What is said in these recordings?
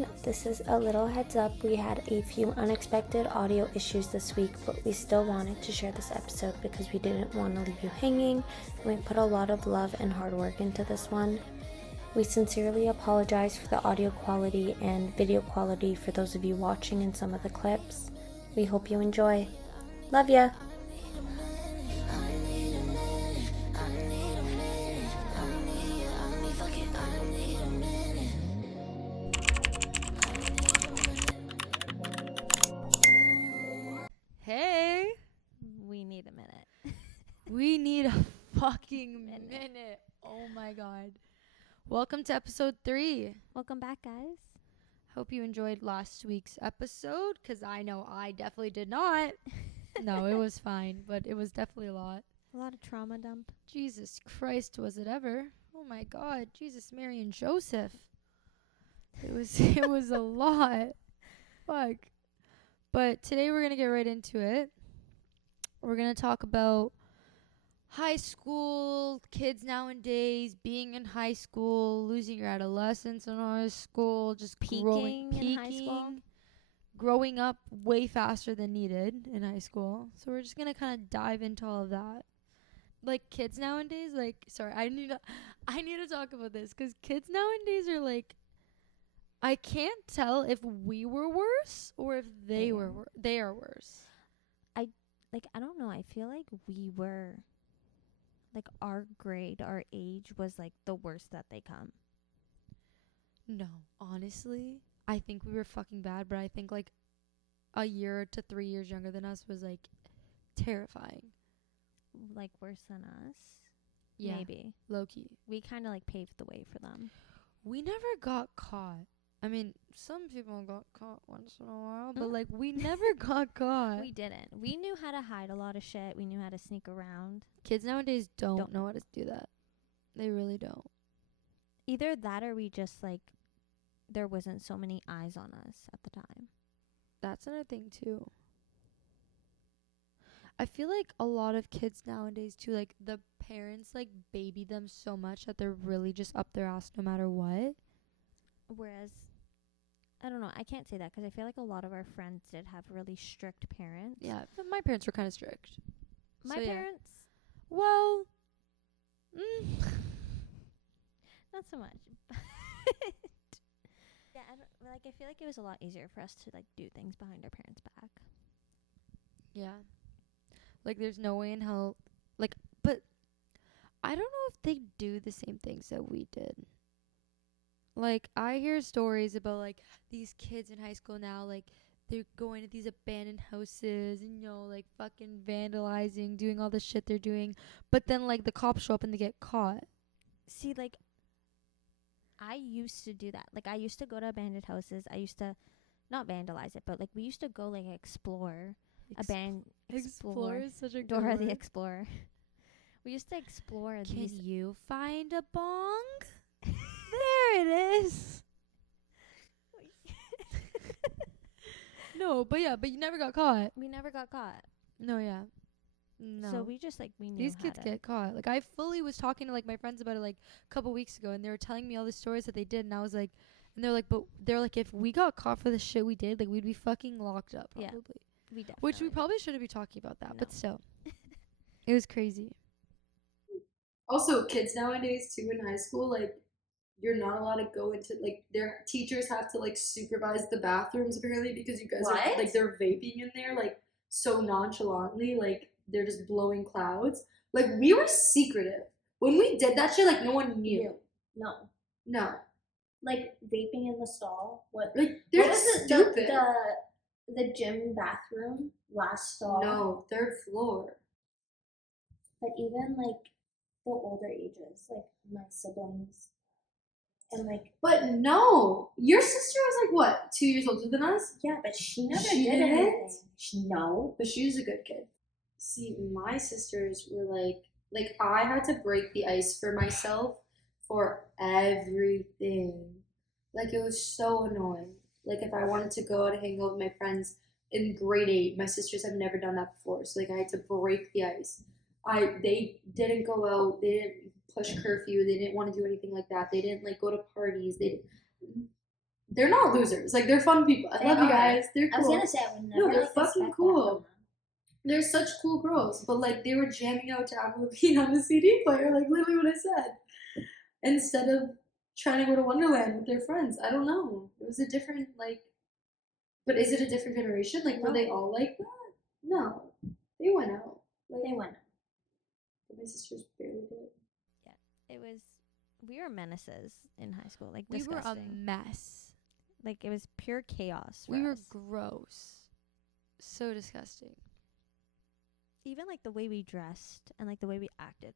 everyone, this is a little heads up. We had a few unexpected audio issues this week, but we still wanted to share this episode because we didn't want to leave you hanging. We put a lot of love and hard work into this one. We sincerely apologize for the audio quality and video quality for those of you watching in some of the clips. We hope you enjoy. Love ya! Hey, We need a minute. we need a fucking minute. Oh my god. Welcome to episode 3. Welcome back, guys. Hope you enjoyed last week's episode, because I know I definitely did not. No, it was fine, but it was definitely a lot. A lot of trauma dump. Jesus Christ, was it ever? Oh my god. Jesus, Mary, and Joseph. It was a lot. Fuck. But today we're going to get right into it. We're going to talk about high school, kids nowadays, being in high school, losing your adolescence in high school, just Peaking in high school. growing up way faster than needed in high school. So we're just going to kind of dive into all of that. Like kids nowadays, I need to talk about this because kids nowadays are like, I can't tell if we were worse or if they are worse. I don't know. I feel like we were, like, our grade, our age was, like, the worst that they come. No, honestly, I think we were fucking bad, but I think, like, a year to 3 years younger than us was, like, terrifying. Like, worse than us? Yeah. Maybe. Low-key. We kind of, like, paved the way for them. We never got caught. I mean, some people got caught once in a while, but, like, we never got caught. We didn't. We knew how to hide a lot of shit. We knew how to sneak around. Kids nowadays don't know how to do that. They really don't. Either that or we just, like, there wasn't so many eyes on us at the time. That's another thing, too. I feel like a lot of kids nowadays, too, like, the parents, like, baby them so much that they're really just up their ass no matter what. Whereas, I don't know, I can't say that because I feel like a lot of our friends did have really strict parents. Yeah, but my parents were kind of strict. My So, yeah. parents, Well, not so much. Yeah, I feel like it was a lot easier for us to, like, do things behind our parents' back. yeah. Like, there's no way in hell, like, but I don't know if they do the same things that we did. Like, I hear stories about, like, these kids in high school now, like, they're going to these abandoned houses and, like, fucking vandalizing, doing all the shit they're doing. But then, like, the cops show up and they get caught. See, like, I used to do that. Like, I used to go to abandoned houses. I used to not vandalize it, but, like, we used to go, like, explore. Explore is such a good Dora the word. Explorer. We used to explore these. Can you find a bong? There it is. No, but you never got caught. We never got caught. No, yeah. No. So we just, like, we knew These how kids to. get caught. Like, I fully was talking to, like, my friends about it, like, a couple weeks ago, and they were telling me all the stories that they did, and I was like, and they're like, if we got caught for the shit we did, like, we'd be fucking locked up, probably. Yeah. We definitely. Which we probably shouldn't be talking about that, but No. still. It was crazy. Also, kids nowadays too in high school, like, you're not allowed to go into, like, their teachers have to, like, supervise the bathrooms apparently because you guys are, like, they're vaping in there, like, so nonchalantly, like, they're just blowing clouds. Like, we were secretive. When we did that shit, like, no one knew. No. Like vaping in the stall. What? Like, they're what was stupid. The gym bathroom last stall. No, 3rd floor. But even like the older ages, like my siblings, and like. But no, your sister was like what, 2 years older than us? Yeah, but she never She did didn't? anything. No. But she was a good kid. See, my sisters were like I had to break the ice for myself for everything. Like, it was so annoying. Like, if I wanted to go out and hang out with my friends in grade 8, my sisters have never done that before. So, like, I had to break the ice. They didn't go out. They didn't push curfew. They didn't want to do anything like that. They didn't, like, go to parties. they're not losers. Like, they're fun people. I They love you are. guys. They're cool. I was gonna say I would never. No, they're like, fucking expect cool. that from them. They're such cool girls, but like they were jamming out to Avril Lavigne on the CD player, like literally what I said, instead of trying to go to Wonderland with their friends. I don't know. It was a different like, but is it a different generation? Like, were they all like that? No, they went out. Like, They went. but my sisters barely did. It was. We were menaces in high school. Like We were a disgusting. mess. Like it was pure chaos. For We were us. gross. So disgusting. Even like the way we dressed and like the way we acted,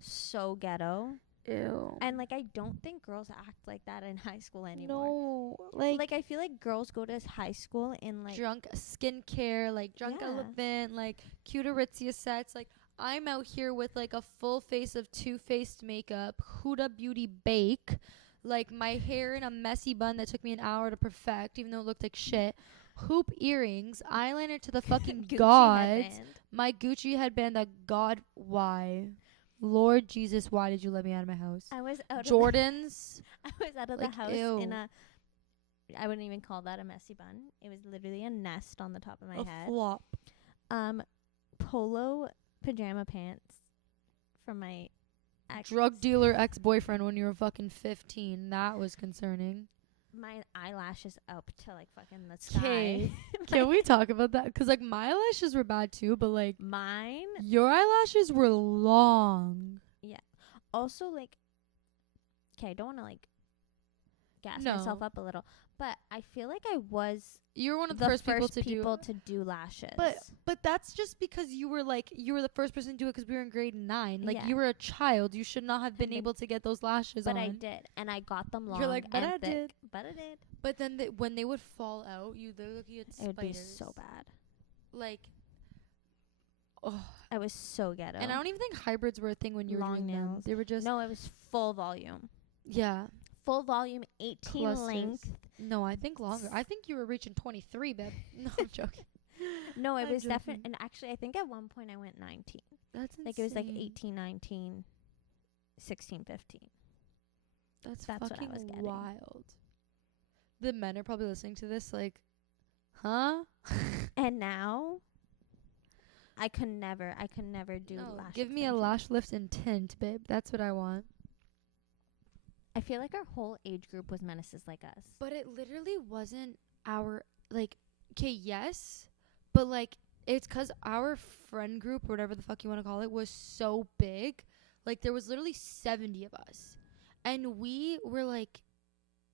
so ghetto. Ew. And like I don't think girls act like that in high school anymore. No, like I feel like girls go to high school in like drunk skincare, like drunk Yeah. elephant, like cute Aritzia sets. Like I'm out here with like a full face of Too Faced makeup, Huda Beauty bake, like my hair in a messy bun that took me an hour to perfect, even though it looked like shit. Hoop earrings, eyeliner to the fucking Gucci gods, headband. my Gucci headband. That God, why, Lord Jesus, why did you let me out of my house? I was out Jordans. I was out of Like, the house ew. in a. I wouldn't even call that a messy bun. It was literally a nest on the top of my A head. flop. Polo pajama pants from my ex. Drug dealer ex-boyfriend when you were fucking 15. That was concerning. My eyelashes up to like fucking the sky. Okay. Can we talk about that? Because like my eyelashes were bad too, but like Mine your eyelashes were long. also like. Okay, I don't want to like gas No. myself up a little, but I feel like I was You were one of the the first people to do. lashes. But that's just because you were the first person to do it because we were in grade 9. Like Yeah. you were a child. You should not have been But- able to get those lashes but on. I did, and I got them long. You're like, but and I thick, did. But I did. But then when they would fall out, you literally had It spiders. would be so bad. Like, oh. I was so ghetto. And I don't even think hybrids were a thing when you were Long doing them. nails. They were just No, it was full volume. yeah. Full volume, 18 Clusters. length. No, I think longer. I think you were reaching 23, babe. No, I'm joking. No, it I'm was definitely. joking. And actually, I think at one point I went 19. That's insane. Like it was like 18, 19, 16, 15. That's That's what I fucking was getting. wild. The men are probably listening to this like, huh? And now, I could never do No, lash give me a extensions. lash lift and tint, babe. That's what I want. I feel like our whole age group was menaces like us. But it literally wasn't our, like, okay, yes, but, like, it's 'cause our friend group, or whatever the fuck you want to call it, was so big. Like, there was literally 70 of us. And we were, like,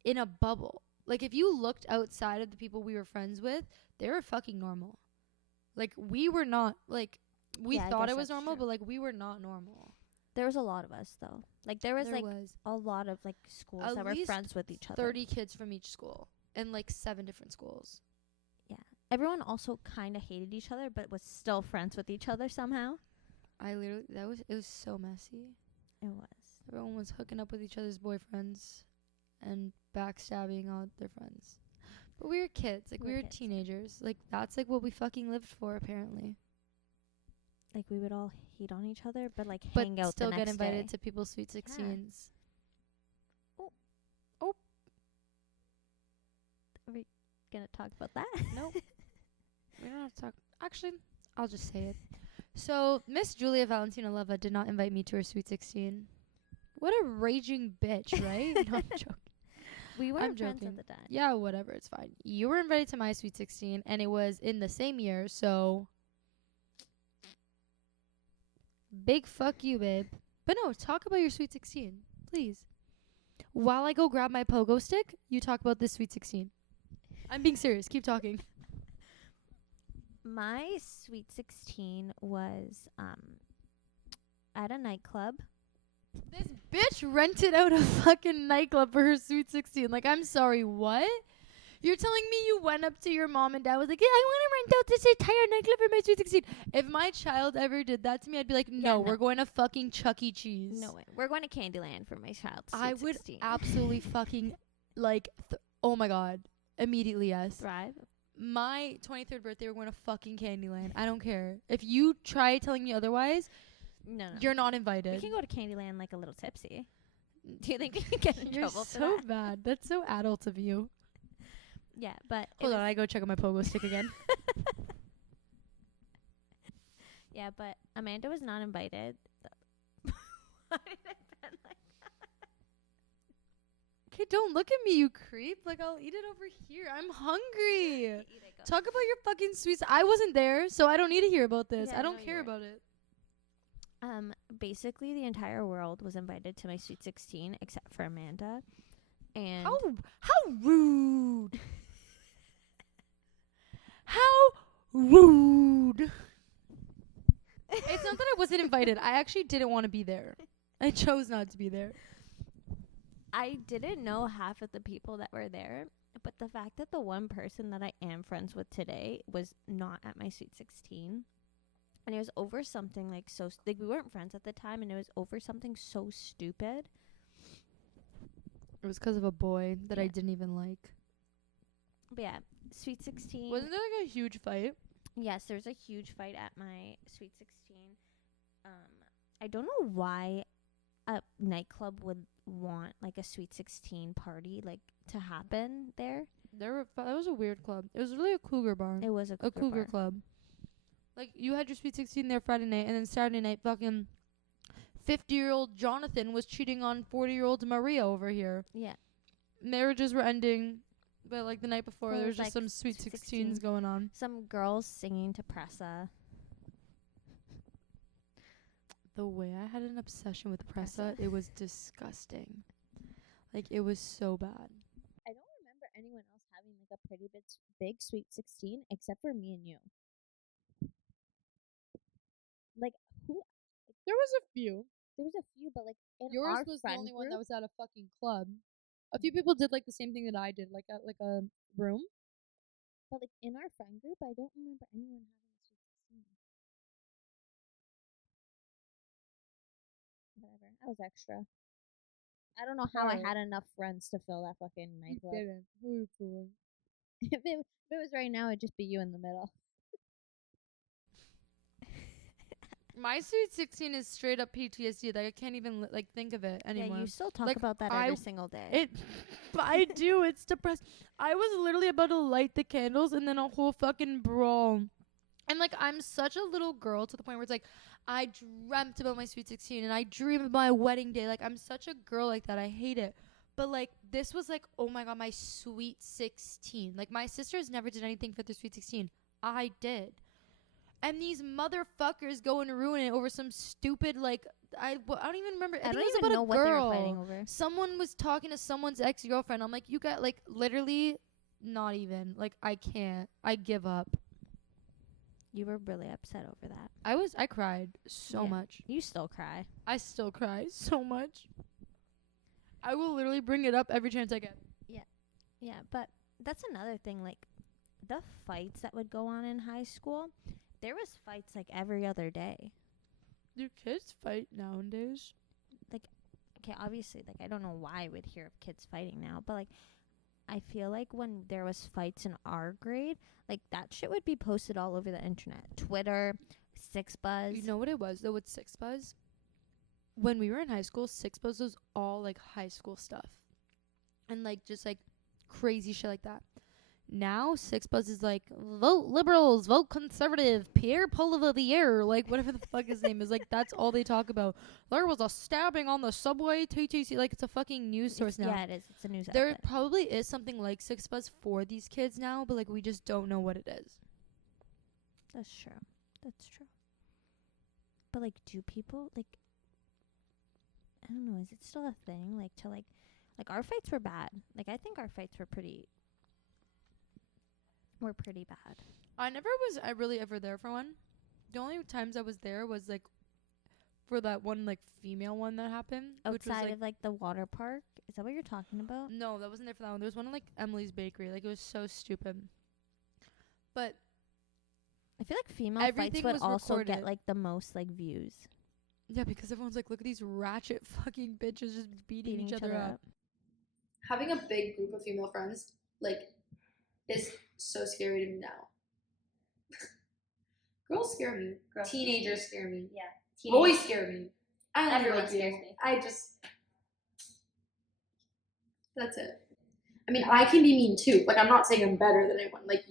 in a bubble. Like, if you looked outside of the people we were friends with, they were fucking normal. Like, we were not, like, we Yeah, I thought guess it was that's normal, true. but, like, we were not normal. There was a lot of us though. Like there was There like was a lot of like schools At that were least friends with each other. 30 kids from each school and, like, 7 different schools. Everyone also kind of hated each other, but was still friends with each other somehow. It was so messy. It was. Everyone was hooking up with each other's boyfriends and backstabbing all their friends. But we were kids. Like, we We're were kids. teenagers. Like, that's, like, what we fucking lived for, apparently. Like we would all hate on each other, but like But hang out still the get next invited day. to people's sweet 16s. Gonna talk about that? Nope. We don't have to talk. Actually, I'll just say it. So, Miss Julia Valentina Leva did not invite me to her sweet 16. What a raging bitch, right? No, I'm joking. We weren't I'm friends joking. at the time. Yeah, whatever. It's fine. You were invited to my sweet 16, and it was in the same year, so big fuck you, babe. But no, talk about your sweet 16, please. While I go grab my pogo stick, you talk about this sweet 16. I'm being serious. Keep talking. My sweet 16 was at a nightclub. This bitch rented out a fucking nightclub for her sweet 16. Like, I'm sorry, what? You're telling me you went up to your mom and dad was like, yeah, I want to rent out this entire nightclub for my sweet 16. If my child ever did that to me, I'd be like, no, no. we're going to fucking Chuck E. Cheese. No way. We're going to Candyland for my child's I sweet would 16. absolutely fucking, like, oh my God. Immediately, yes. thrive. My 23rd birthday, we're going to fucking Candyland. I don't care. If you try telling me otherwise, No. you're not We invited. can go to Candyland like a little tipsy. Do you think we can get in You're trouble for so that? bad. That's so adult of you. Yeah, but Hold on, I go check out my pogo stick again. yeah, but Amanda was not invited. Why did I bend like Okay, don't look at me, you creep. Like, I'll eat it over here. I'm hungry. that? Talk about your fucking sweets. I wasn't there, so I don't need to hear about this. Yeah, I don't no, you care weren't. about it. Basically the entire world was invited to my sweet 16 except for Amanda. And How rude. How rude. It's not that I wasn't invited. I actually didn't want to be there. I chose not to be there. I didn't know half of the people that were there, but the fact that the one person that I am friends with today was not at my sweet 16, and it was over something like like we weren't friends at the time, and it was over something so stupid. It was because of a boy that I Yeah. didn't even like. But yeah, sweet 16. Wasn't there like a huge fight? Yes, there was a huge fight at my sweet 16. I don't know why a nightclub would want like a sweet 16 party like to happen there. That was a weird club. It was really a cougar bar. It was a A cougar bar. club. Like, you had your sweet 16 there Friday night, and then Saturday night, fucking 50-year-old Jonathan was cheating on 40-year-old Maria over here. Yeah. Marriages were ending, but like the night before, Well, there it was was, just like, some sweet sweet 16s 16. going on. Some girls singing to Pressa. The way I had an obsession with Pressa, Pressa. it was disgusting. Like, it was so bad. I don't remember anyone else having like a pretty big sweet 16 except for me and you. Like who? There was a few. There was a few, but like in Yours our was the friend only group, one that was at a fucking club. A few people did like the same thing that I did, like at like a room. but like in our friend group, I don't remember anyone having a sweet 16. Whatever. I was extra. I don't know how I Alright. had enough friends to fill that fucking You nightclub. didn't. Who are you fooling? If it was right now, it'd just be you in the middle. My sweet 16 is straight up PTSD. Like, I can't even like think of it anymore. Yeah, you still talk Like, about that I- every single day. It, I do. It's depressing. I was literally about to light the candles, and then a whole fucking brawl. And like, I'm such a little girl to the point where it's like, I dreamt about my sweet 16, and I dream of my wedding day. Like, I'm such a girl like that. I hate it. But like, this was like, oh my god, my sweet 16. Like, my sisters never did anything for their sweet 16. I did. And these motherfuckers go and ruin it over some stupid, like, I don't even remember. I I think don't it was even about know a what they were girl. fighting over. Someone was talking to someone's ex-girlfriend. I'm like, you got, like, literally not even. Like, I can't. I give up. You were really upset over that. I cried so Yeah. much. You still cry. I still cry so much. I will literally bring it up every chance I get. Yeah, but that's another thing. Like, the fights that would go on in high school, there was fights like every other day. Do kids fight nowadays? Okay, obviously, like, I don't know why I would hear of kids fighting now, but like, I feel like when there was fights in our grade, like, that shit would be posted all over the internet. Twitter, Six Buzz. You know what it was, though, with Six Buzz? When we were in high school, Six Buzz was all, like, high school stuff. And, like, just, like, crazy shit like that. Now, Six Buzz is like, vote liberals, vote conservative, Pierre Poilievre, like, whatever the fuck his name is. Like, that's all they talk about. There was a stabbing on the subway, TTC. Like, it's a fucking news source now. Yeah, it is. It's a news There outlet. probably is something like Six Buzz for these kids now, but, like, we just don't know what it is. That's true. That's true. But like, do people like? I don't know. Is it still a thing? Like to like our fights were bad. Like I think our fights were pretty bad. I never was really ever there for one. The only times I was there was, like, for that one, like, female one that happened. which was, Outside like, of like the water park. Is that what you're talking about? no, that wasn't there for that one. There was one in, like, Emily's Bakery. Like, it was so stupid. But I feel like female Everything fights would was also recorded. get like the most like views. yeah, because everyone's like, look at these ratchet fucking bitches just beating each other up. Having a big group of female friends, like, is so scary to me now. Girls scare me. Girls. Teenagers scare me. Yeah. Boys scare me. I only Everyone like you. scares me. I just. That's it. I mean, I can be mean too. Like, I'm not saying I'm better than anyone. Like,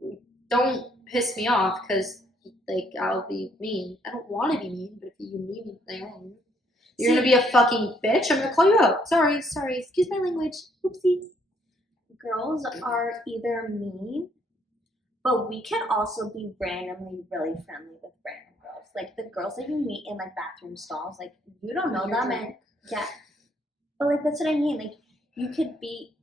you don't piss me off because, like, I'll be mean. I don't want to be mean, but if you need me, then I am. You're gonna be a fucking bitch. I'm gonna call you out. Sorry. Excuse my language. Oopsie. Girls are either mean, but we can also be randomly really friendly with random girls. Like the girls that you meet in like bathroom stalls, like you don't know them, and yeah. But like that's what I mean. Like you could be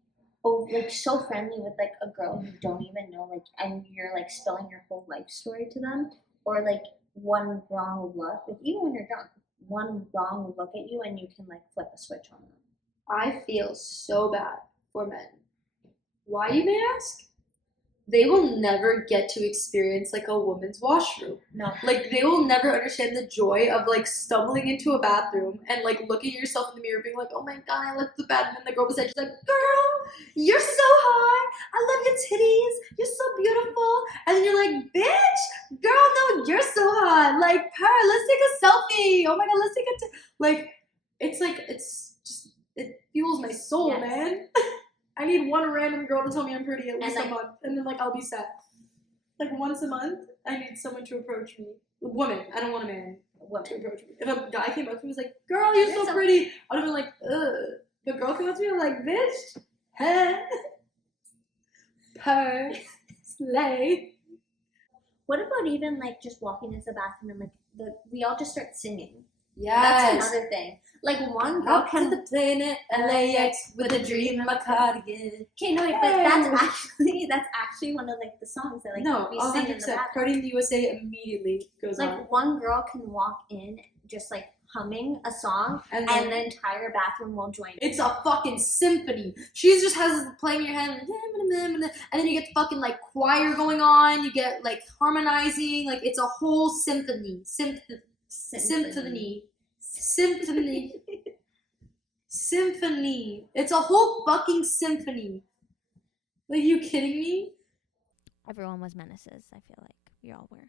like so friendly with like a girl you don't even know, like, and you're like spilling your whole life story to them, or like one wrong look, like even when you're drunk, one wrong look at you and you can like flip a switch on them. I feel so bad for men. Why, you may ask? They will never get to experience like a woman's washroom. No. Like they will never understand the joy of like stumbling into a bathroom and like looking at yourself in the mirror being like, oh my god, I look so bad. And then the girl beside you's like, girl, you're so hot. I love your titties. You're so beautiful. And then you're like, bitch, girl, no, you're so hot. Like, her, let's take a selfie. Oh my god, let's take like, it's just, it fuels my soul, Yes. man. I need one random girl to tell me I'm pretty at least like, a month, and then like I'll be set. Like once a month, I need someone to approach me. A woman, I don't want a man to approach me. If a guy came up to me and was like, "Girl, you're so pretty," I'd have been like, "Ugh." If a girl came up to me, I'm like, "Bitch, huh, purr, slay." What about even like just walking into the bathroom and like we all just start singing? Yes. That's another thing. Like one girl Up to the planet LAX with a dream in my cardigan. Okay, no, but that's actually one of like the songs that like we sing in the 100%. bathroom. Party in the USA immediately goes on. Like one girl can walk in just like humming a song, and the entire bathroom will join. It's a fucking symphony. She just has playing in your head, and then you get fucking like choir going on. You get like harmonizing. Like it's a whole symphony. Symphony. It's a whole fucking symphony. Are you kidding me? Everyone was menaces, I feel like. We all were.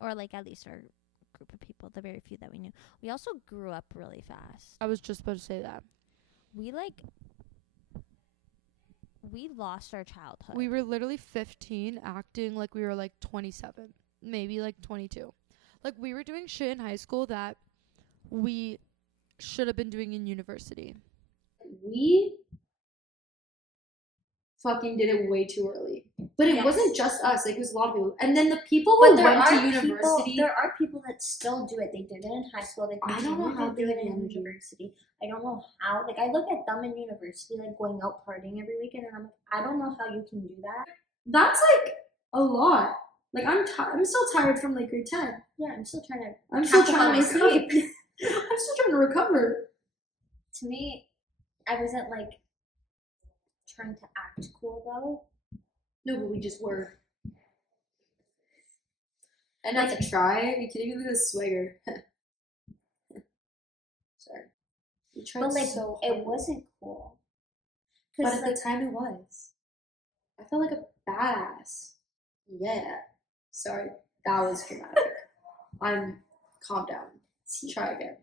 Or like at least our group of people, the very few that we knew. We also grew up really fast. I was just about to say that. We lost our childhood. We were literally 15 acting like we were like 27, maybe like 22. Like we were doing shit in high school that we should have been doing in university. We fucking did it way too early. But it wasn't just us. Like, it was a lot of people. And then the people who went to university. There are people that still do it. They did it in high school. They I don't know how do it in university. I don't know how. Like, I look at them in university, like, going out partying every weekend, and I'm like, I don't know how you can do that. That's, like, a lot. Like, I'm still tired from, like, grade 10. Yeah, I'm still trying to I'm still trying to recover. To me, I wasn't, like, trying to act cool, though. No, but we just were. And not to try. We couldn't even do the swagger. Sorry. We tried but, like, so hard. it wasn't cool. But at the time it was. I felt like a badass. Yeah. Sorry. That was dramatic. Calm down. Try again.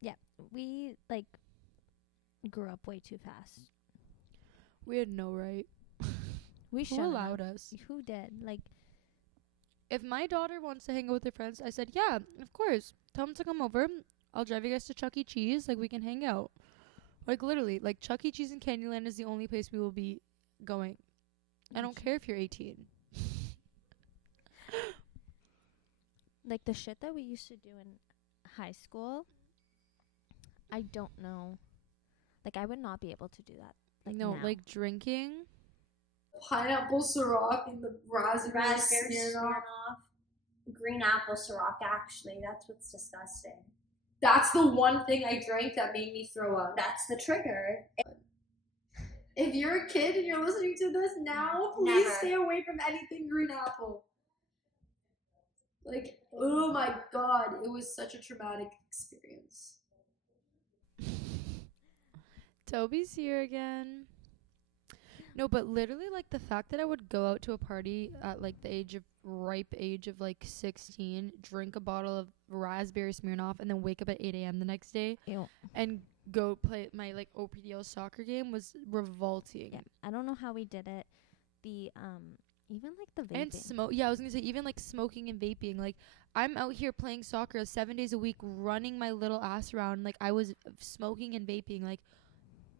Yeah. We like grew up way too fast. We had no right. We should Who allowed us? Who did? Like, if my daughter wants to hang out with her friends, I said, yeah, of course. Tell them to come over. I'll drive you guys to Chuck E. Cheese. Like, we can hang out. Like, literally, like, Chuck E. Cheese in Candyland is the only place we will be going. I don't care if you're 18. like the shit that we used to do in high school, I don't know. Like, I would not be able to do that. Like, no, now. like drinking. Pineapple Ciroc and the raspberry Smirnoff. Green apple Ciroc, actually. That's what's disgusting. That's the one thing I drank that made me throw up. That's the trigger. If you're a kid and you're listening to this now, please Never. stay away from anything green apple. Like, oh my god, it was such a traumatic experience. Toby's here again. No, but literally, like, the fact that I would go out to a party at, like, the ripe age of, like, 16, drink a bottle of raspberry Smirnoff, and then wake up at 8 a.m. the next day, Ew. and go play my like OPDL soccer game was revolting. Yeah, I don't know how we did it. The even like the vaping. And smoke. Yeah, I was gonna say even like smoking and vaping. Like I'm out here playing soccer 7 days a week, running my little ass around. Like I was smoking and vaping. Like,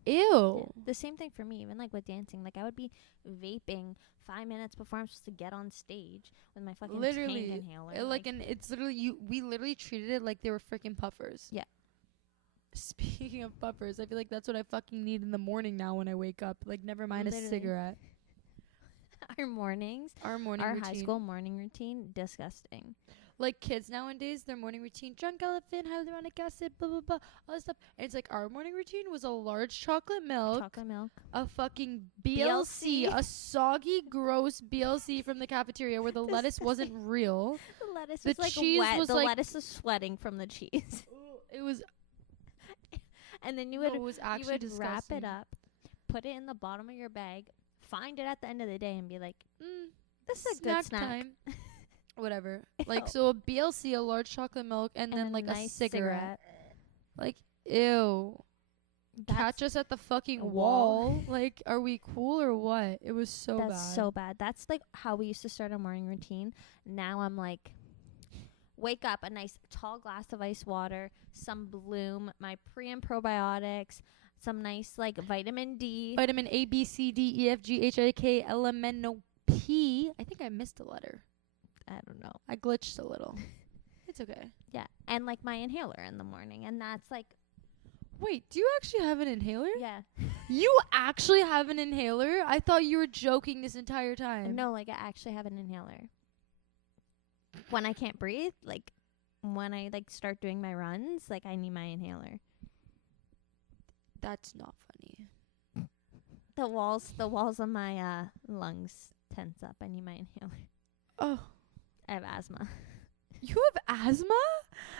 ew. Yeah, the same thing for me. Even like with dancing, like I would be vaping 5 minutes before I'm supposed to get on stage with my fucking Literally, tank inhaler. and it's literally we literally treated it like they were freaking puffers. Yeah. Speaking of puffers, I feel like that's what I fucking need in the morning now when I wake up. Like, never mind Literally. a cigarette. our mornings, Our morning our routine. high school morning routine, disgusting. Like kids nowadays, their morning routine: drunk elephant, hyaluronic acid, blah blah blah, all this stuff. And it's like our morning routine was a large chocolate milk, Chocolate milk. a fucking BLC, BLC. a soggy, gross BLC from the cafeteria where the lettuce wasn't real. The lettuce The was like cheese wet. was The like- lettuce was sweating from the cheese. It was. And then you No, would it was you actually would disgusting. wrap it up, put it in the bottom of your bag, find it at the end of the day, and be like, "This is a good snack." time. Whatever. Ew. Like, so a BLC, a large chocolate milk, and then like a nice cigarette. Like, ew. That's, Catch us at the fucking a wall. wall. Like, are we cool or what? It was so that's bad. so bad. That's like how we used to start our morning routine. Now I'm like, wake up, a nice tall glass of ice water, some Bloom, my pre and probiotics, some nice like vitamin D. Vitamin A, B, C, D, E, F, G, H, I, K, L, M, N, O, P. I think I missed a letter. I don't know. I glitched a little. It's okay. Yeah, and like my inhaler in the morning, and that's like, Wait, do you actually have an inhaler? yeah, You actually have an inhaler? I thought you were joking this entire time. no, like I actually have an inhaler. When I can't breathe, like when I like start doing my runs, like I need my inhaler. That's not funny. The walls of my lungs tense up. I need my inhaler. Oh. I have asthma. You have asthma?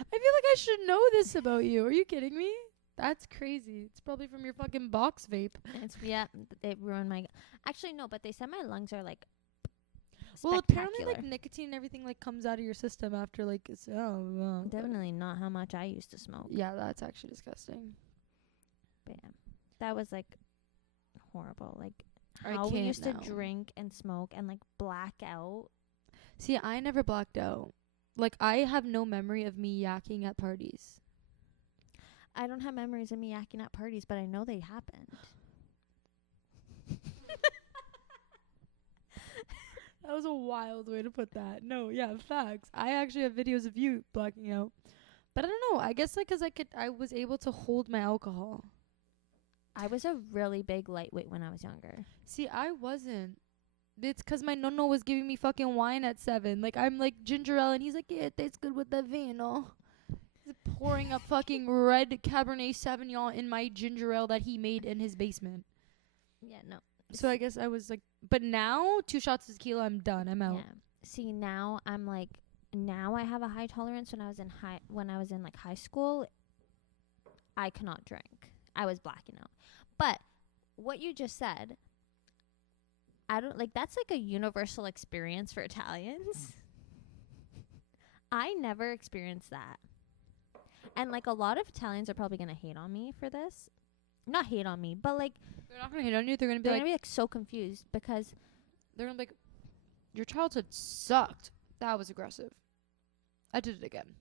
I feel like I should know this about you. Are you kidding me? That's crazy. It's probably from your fucking box vape. It's it ruined my. Actually, no, but they said my lungs are like. Well, apparently, like spectacular. nicotine and everything like comes out of your system after like it's Definitely not how much I used to smoke. Yeah, that's actually disgusting. But yeah, that was like horrible. Like I how we can't used now. to drink and smoke and like black out. See, I never blacked out. Like I have no memory of me yakking at parties. I don't have memories of me yakking at parties, but I know they happened. That was a wild way to put that. No, yeah, facts. I actually have videos of you blacking out. But I don't know. I guess like 'cause I was able to hold my alcohol. I was a really big lightweight when I was younger. See, I wasn't. It's 'cause my nonno was giving me fucking wine at 7. Like, I'm like ginger ale, and he's like, yeah, it tastes good with the vino. He's pouring a fucking red Cabernet Sauvignon in my ginger ale that he made in his basement. Yeah, no. So I guess I was like, but now 2 shots of tequila, I'm done. I'm out. Yeah. See, now I'm like, now I have a high tolerance. When I was in like high school, I could not drink. I was blacking out. But what you just said, I don't like. That's like a universal experience for Italians. I never experienced that, and like a lot of Italians are probably gonna hate on me for this. Not hate on me, but like They're not gonna hate on you. They're gonna be they're like, gonna be like so confused because they're gonna be like, your childhood sucked. That was aggressive. I did it again.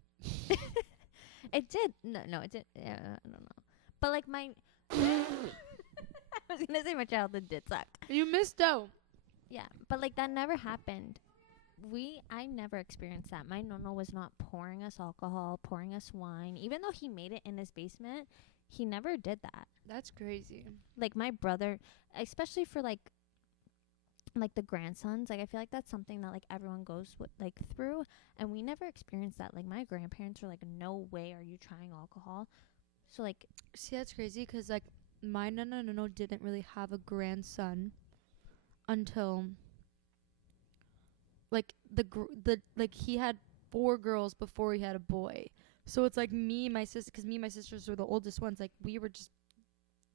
it did. No, it did. Yeah, I don't know. But like my, I was gonna say my childhood did suck. You missed out. Yeah, but like that never happened. I never experienced that. My nonno was not pouring us alcohol, pouring us wine. Even though he made it in his basement, he never did that. That's crazy. Like my brother, especially for like the grandsons, like I feel like that's something that like everyone goes like through, and we never experienced that. Like my grandparents were like, "No way are you trying alcohol." So like, See, that's crazy 'cause like my no didn't really have a grandson until like like he had 4 girls before he had a boy. So it's like me and my sister, 'cause me and my sisters were the oldest ones. Like we were just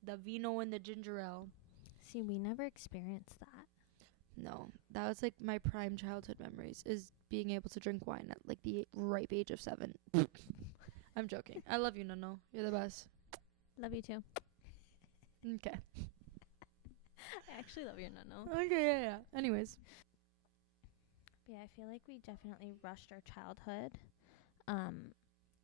the vino and the ginger ale. see, we never experienced that. No, that was like my prime childhood memories is being able to drink wine at like the ripe age of 7. I'm joking. I love you, Nono. You're the best. Love you too. Okay. I actually love your nano. Okay, yeah. Anyways. Yeah, I feel like we definitely rushed our childhood.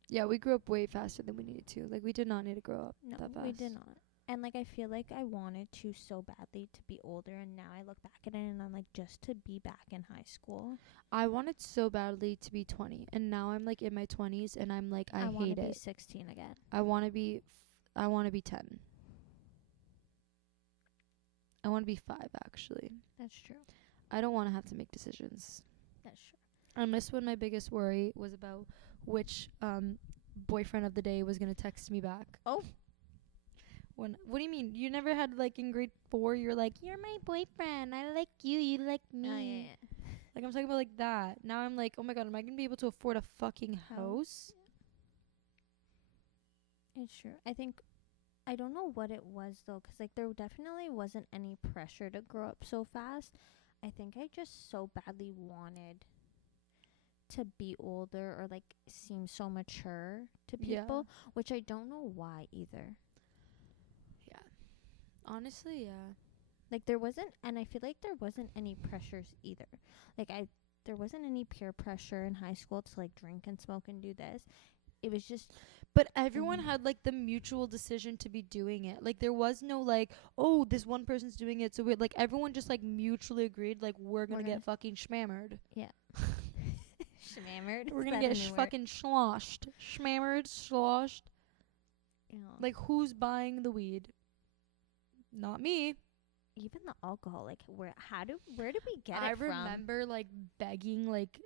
Yeah, we grew up way faster than we needed to. Like, we did not need to grow up No, that fast. we did not. And like I feel like I wanted to so badly to be older, and now I look back at it and I'm like, just to be back in high school. I wanted so badly to be 20, and now I'm like in my 20s, and I'm like, I want hate to be it. 16 again. I want to be 10. I want to be 5, actually. That's true. I don't want to have to make decisions. That's true. I missed when my biggest worry was about which boyfriend of the day was going to text me back. Oh. What do you mean? You never had, like, in grade 4, you're like, you're my boyfriend. I like you. You like me. Oh, yeah. Like, I'm talking about, like, that. Now I'm like, oh, my God, am I going to be able to afford a fucking house? It's true. I don't know what it was, though, 'cause like, there definitely wasn't any pressure to grow up so fast. I think I just so badly wanted to be older or, like, seem so mature to people, which I don't know why either. Yeah. Honestly, yeah. Like, there wasn't, and I feel like there wasn't any pressures either. Like, there wasn't any peer pressure in high school to, like, drink and smoke and do this. It was just... But everyone had, like, the mutual decision to be doing it. Like, there was no, like, oh, this one person's doing it, so we're, like, everyone just, like, mutually agreed, like, we're gonna get fucking schmammered. Yeah. Schmammered? We're gonna get fucking sloshed. Schmammered, sloshed. Yeah. Like, who's buying the weed? Not me. Even the alcohol, like, where did we get I it from? remember, like, begging, like,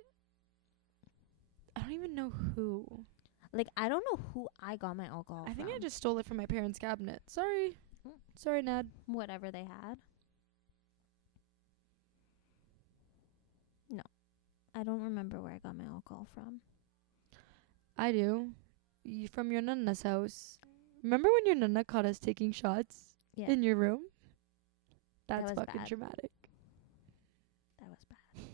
I don't even know who. Like, I don't know who I got my alcohol from. I think I just stole it from my parents' cabinet. Sorry. Mm. Sorry, Nad. Whatever they had. No. I don't remember where I got my alcohol from. I do. From your nana's house. Remember when your nana caught us taking shots in your room? That's was fucking bad. dramatic. That was bad.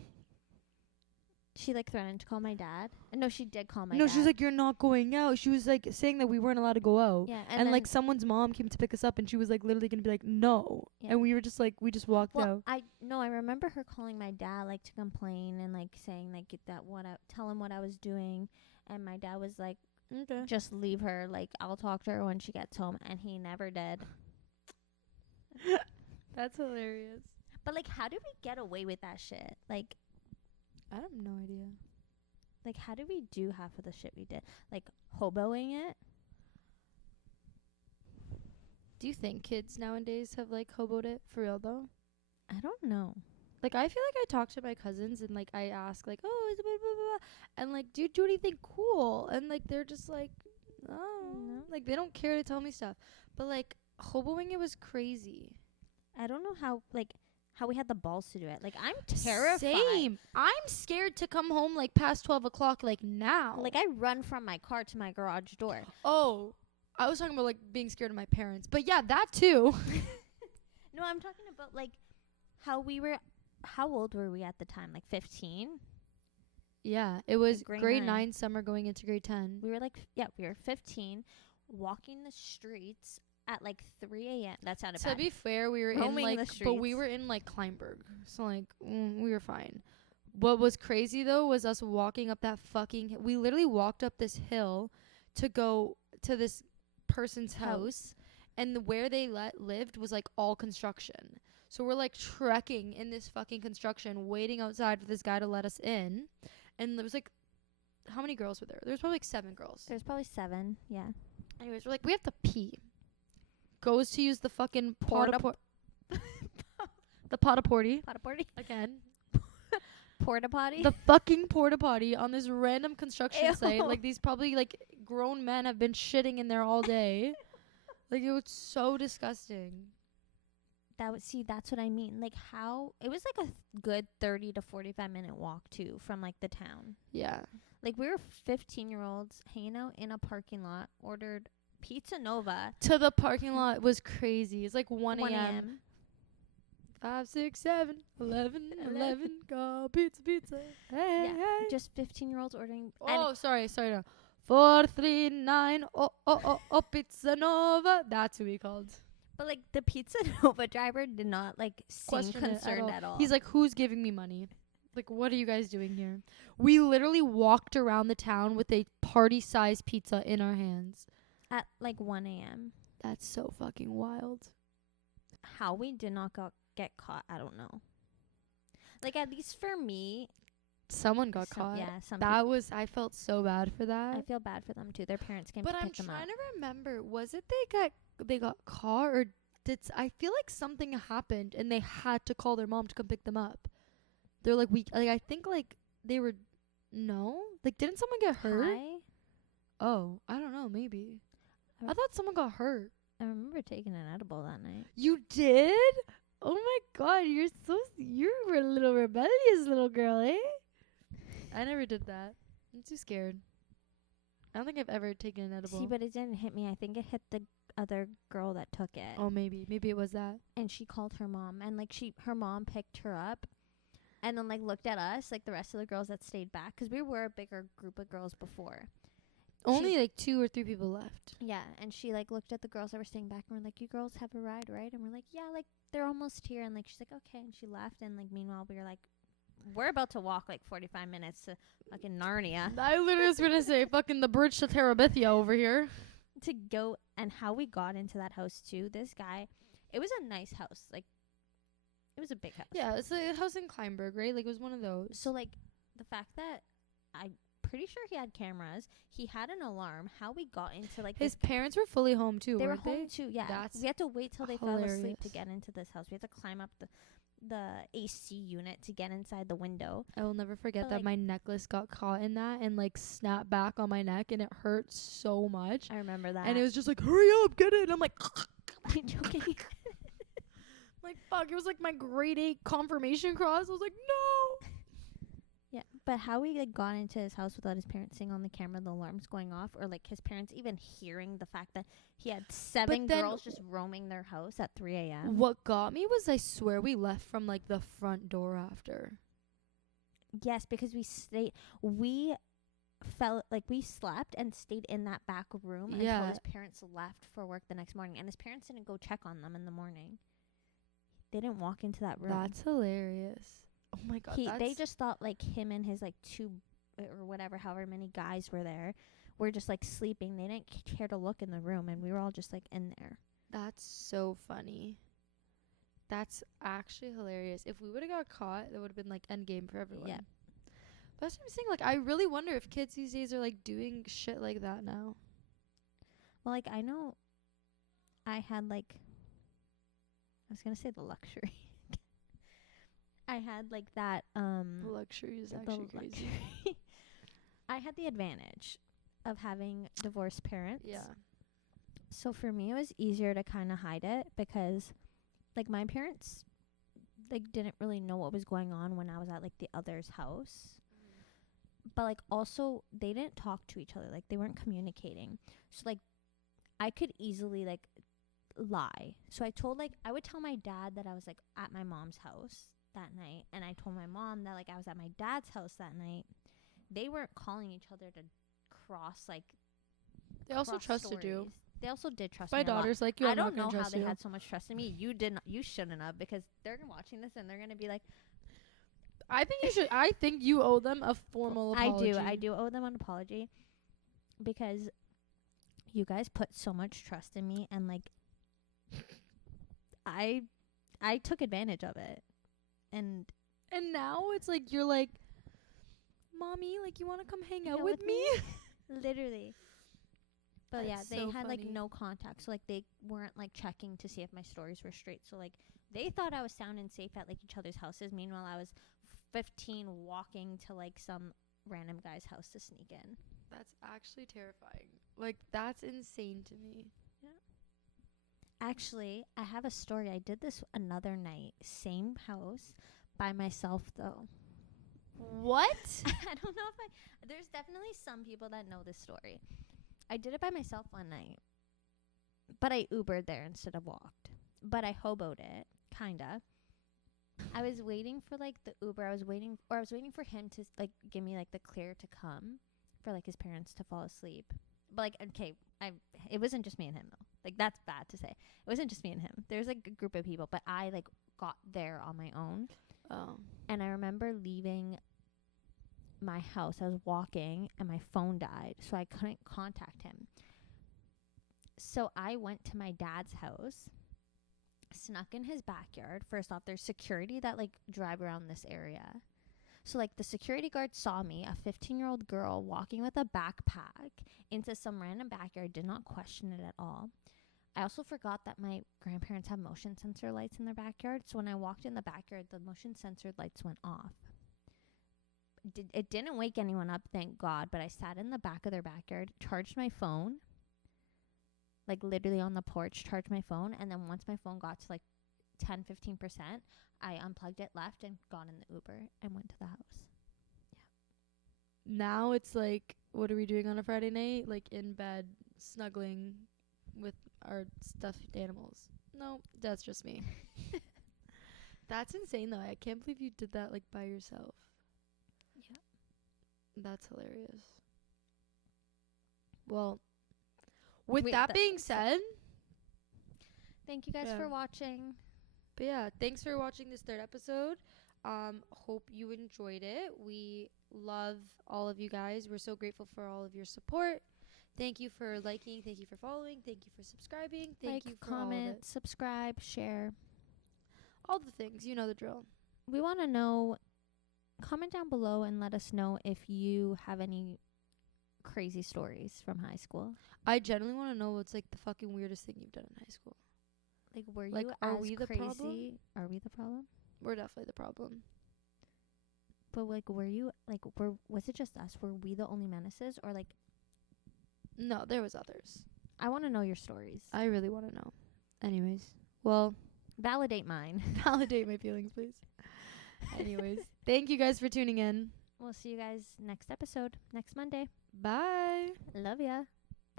She, like, threatened to call my dad. No, she did call my No, dad. she was like, you're not going out. She was, like, saying that we weren't allowed to go out. Yeah, And like, someone's mom came to pick us up, and she was, like, literally gonna be like, no. Yeah. And we were just, like, we just walked out. I remember her calling my dad, like, to complain and, like, saying, like, tell him what I was doing. And my dad was like, Okay. just leave her. Like, I'll talk to her when she gets home. And he never did. That's hilarious. But, like, how did we get away with that shit? Like, I have no idea. Like, how did we do half of the shit we did? Like, hoboing it? Do you think kids nowadays have, like, hoboed it for real, though? I don't know. Like, I feel like I talk to my cousins, and, like, I ask, like, oh, is it blah, blah, blah, and, like, do you do anything cool? And, like, they're just like, oh. No. Like, they don't care to tell me stuff. But, like, hoboing it was crazy. I don't know how we had the balls to do it. Like, I'm terrified. Same. I'm scared to come home, like, past 12 o'clock, like, now. Like, I run from my car to my garage door. Oh, I was talking about, like, being scared of my parents. But, yeah, that, too. No, I'm talking about, like, how old were we at the time? Like, 15? Yeah, it was Grade grade 9. 9 summer going into grade 10. We were, like, we were 15, walking the streets at, like, 3 a.m. That sounded To bad. be fair, we were Roaming in, the like, but we streets. were in, like, Kleinberg. So, like, we were fine. What was crazy, though, was us walking up that fucking... We literally walked up this hill to go to this person's house. And where they lived was, like, all construction. So we're, like, trekking in this fucking construction, waiting outside for this guy to let us in. And there was, like... How many girls were there? There was probably, like, 7 girls. There's probably 7, yeah. Anyways, we're like, we have to pee. Goes to use the fucking the porta-potty. Porta-potty? Again. Porta-potty? The fucking porta-potty on this random construction site. Like, these probably, like, grown men have been shitting in there all day. Like, it was so disgusting. That's what I mean. Like, how... It was, like, a good 30 to 45-minute walk, too, from, like, the town. Yeah. Like, we were 15-year-olds hanging out in a parking lot, ordered Pizza Nova. To the parking lot was crazy. It's like 1 a.m. 5, 6, 7, 11, 11, go pizza. Hey, Yeah, hey. just 15-year-olds ordering. Oh, sorry, no. 439 oh Pizza Nova. That's who he called. But like the Pizza Nova driver did not like seem Question it concerned at all. He's like, who's giving me money? Like, what are you guys doing here? We literally walked around the town with a party-sized pizza in our hands. at like 1 a.m. That's so fucking wild. How we did not get caught, I don't know. Like at least for me, Someone got caught. Yeah, some I felt so bad for that. I feel bad for them too. Their parents came But to I'm pick them up. trying to remember, was it they got caught, or I feel like something happened and they had to call their mom to come pick them up. They're like, I think like they were, no? Like, didn't someone get hurt? Hi? Oh, I don't know, maybe. I I thought someone got hurt. I remember taking an edible that night. You did? Oh my god, you were a little rebellious little girl, eh? I never did that. I'm too scared. I don't think I've ever taken an edible. See, but it didn't hit me. I think it hit the other girl that took it. Oh, maybe it was that. And she called her mom, and like her mom picked her up, and then like looked at us, like the rest of the girls that stayed back, 'cause we were a bigger group of girls before. Only like 2 or 3 people left. Yeah, and she like looked at the girls that were staying back, and we're like, "You girls have a ride, right?" And we're like, "Yeah, like they're almost here." And like she's like, "Okay," and she left. And like meanwhile, we were like, we're about to walk like 45 minutes to fucking Narnia I literally was gonna say fucking the bridge to Terabithia over here. to go. And how we got into that house too. This guy, it was a nice house, like it was a big house. Yeah, it's a house in Kleinberg, right? Like it was one of those. So like the fact that I'm pretty sure he had cameras, he had an alarm. How we got into like His this, parents were fully home too, they were weren't they? home too. Yeah, That's we had to wait till they fell asleep hilarious. to get into this house. We had to climb up the AC unit to get inside the window. I will never forget But, that like- my necklace got caught in that and like snapped back on my neck, and it hurt so much. I remember that. And it was just like, hurry up, get it. And I'm like, Are you joking? like fuck. It was like my grade 8 confirmation cross. I was like, no. Yeah, but how we like got into his house without his parents seeing on the camera the alarms going off, or like his parents even hearing the fact that he had 7 then- girls just roaming their house at 3 a.m. What got me was I swear we left from like the front door after. Yes, because we felt like we slept and stayed in that back room until Yeah. his parents left for work the next morning, and his parents didn't go check on them in the morning. They didn't walk into that room. That's hilarious. Oh my god. They just thought like him and his like 2 or whatever, however many guys were there, were just like sleeping. They didn't care to look in the room, and we were all just like in there. That's so funny. That's actually hilarious. If we would have got caught, that would have been like endgame for everyone. Yeah. But that's what I'm saying. Like, I really wonder if kids these days are like doing shit like that now. Well, like I know I had like, I was gonna say the luxury. I had like that The luxury is the actually crazy. luxury. I had the advantage of having divorced parents. Yeah. So for me, it was easier to kind of hide it because, like, my parents, like, didn't really know what was going on when I was at like the other's house. But like, also, they didn't talk to each other. Like, they weren't communicating. So like, I could easily like lie. So I would tell my dad that I was like at my mom's house that night, and I told my mom that like I was at my dad's house that night. They weren't calling each other to cross like. They also cross trusted you. stories. They also did trust My me a lot. daughter's like you. I I'm not don't know gonna how trust they you. had so much trust in me. You didn't. You shouldn't have, because they're watching this and they're gonna be like, I think you should. I think you owe them a formal apology. I do owe them an apology, because you guys put so much trust in me, and like I took advantage of it. And now it's like you're like, mommy, like you want to come hang out with me? literally. But yeah, That's they so had like funny. no contact, so like they weren't like checking to see if my stories were straight. So like they thought I was sound and safe at like each other's houses. Meanwhile, I was 15 walking to like some random guy's house to sneak in. That's actually terrifying. Like that's insane to me. Actually, I have a story. I did this another night, same house, by myself though. What? I don't know if there's definitely some people that know this story. I did it by myself one night, but I Ubered there instead of walked. But I hoboed it, kinda. I was waiting for like the Uber. I was waiting for him to like give me like the clear to come for like his parents to fall asleep. But like, okay, it wasn't just me and him though. Like that's bad to say. It wasn't just me and him. There's like a group of people, but I like got there on my own. Oh. And I remember leaving my house. I was walking and my phone died, so I couldn't contact him. So I went to my dad's house, snuck in his backyard. First off, there's security that like drive around this area. So like the security guard saw me, a 15-year-old girl walking with a backpack into some random backyard, did not question it at all. I also forgot that my grandparents have motion sensor lights in their backyard. So when I walked in the backyard, the motion sensor lights went off. It didn't wake anyone up, thank God, but I sat in the back of their backyard, charged my phone, like literally on the porch, charged my phone. And then once my phone got to like 10-15%, I unplugged it, left, and got in the Uber and went to the house. Now it's like, what are we doing on a Friday night? Like in bed, snuggling with our stuffed animals. No, that's just me. That's insane though. I can't believe you did that like by yourself. Yeah. That's hilarious. Well, with that being said, thank you guys for watching. But yeah, thanks for watching this third episode. Hope you enjoyed it. We love all of you guys. We're so grateful for all of your support. Thank you for liking. Thank you for following. Thank you for subscribing. Thank you for comment, all of it. subscribe, share. All the things. You know the drill. We want to know. Comment down below and let us know if you have any crazy stories from high school. I genuinely want to know what's like the fucking weirdest thing you've done in high school. Like, were Like, you are as we the crazy? problem? Are we the problem? We're definitely the problem. But like, was it just us? Were we the only menaces, or like? No, there was others. I want to know your stories. I really want to know. Anyways, well, Validate mine. validate my feelings, please. Anyways, thank you guys for tuning in. We'll see you guys next episode, next Monday. Bye. Love ya.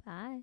Bye.